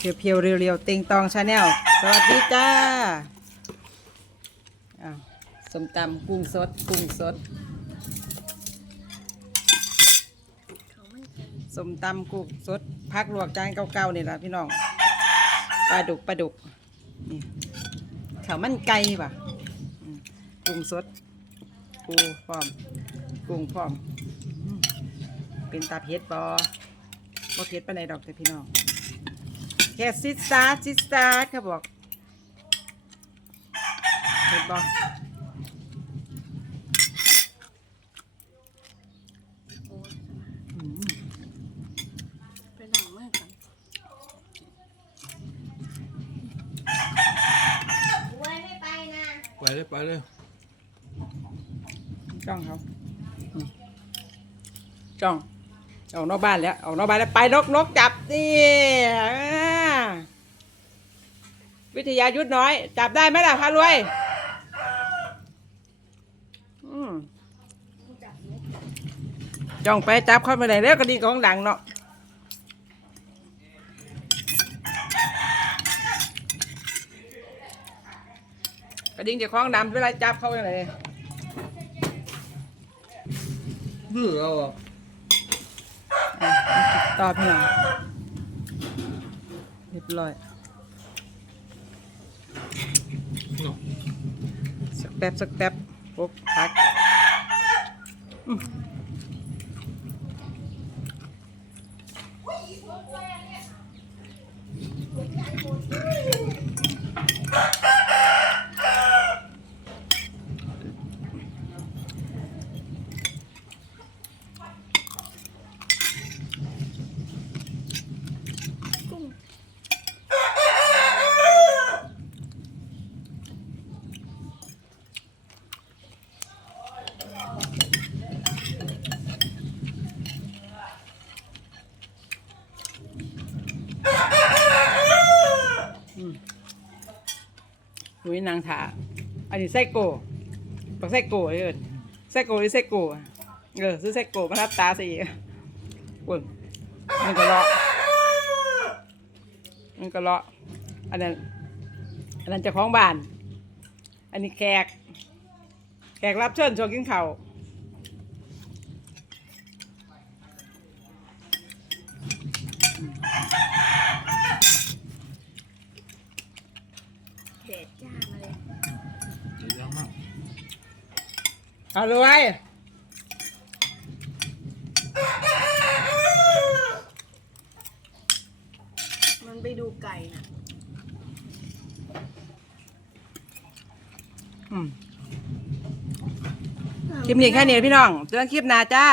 เพียวๆเรียวๆติงตองชาแนลสวัสดีจ้าอ้าสมตำกุ้งสดกุ้งสดสมตำกุ้งสดพักลวกจานเก่าๆนี่ละพี่น้องปลาดุกปลาดุกนี่ข้าวมันไก่ป่ะกุ้งสดปูพร้อม กุ้งพร้อม เป็นตาเผ็ดบอบ่เผ็ดปานใดดอกแต่พี่น้อง ค่ซิสตาร์ซิสตาร์เขาบอกเห็นบอกโอ้ยอืมไปหนังมากกันไว้ไม่ไปนะไปเลยไปเลยจ้องเขาอืมจ้องออกนอกบ้านแล้วออกนอกบ้านแล้วไปนกนกจับนี่อ่า วิทยายุทธน้อย จับได้ไหมล่ะพารวยอืมจ้องไปจับเข้าไปไหนแล้วก็ดีของดังเนาะกระดิ่งจะคล้องดำเวลาจับเข้าไปเลยดื้อเราอะอะต่อพี่น้องเรียบร้อย สักแป๊บสักแป๊บปุ๊บพักอม หุยนางถาอันนี้ไส้โกปักไส้โกเอินไส้โกหรือไส้โกเออซื้อไส้โกมาทับตาสิปุ่นมันก็เลาะมันก็เลาะอันนั้นอันนั้นจะคล้องบ้าน อันนี้แขก แขกรับเชิญชวนกินข้าว เด็ดจ้ามาเลย ดีจังมากเอาเลยมันไปดูไก่น่ะ อืมคลิปนี้แค่นี้พี่น้องเจอกันคลิปหน้าจ้า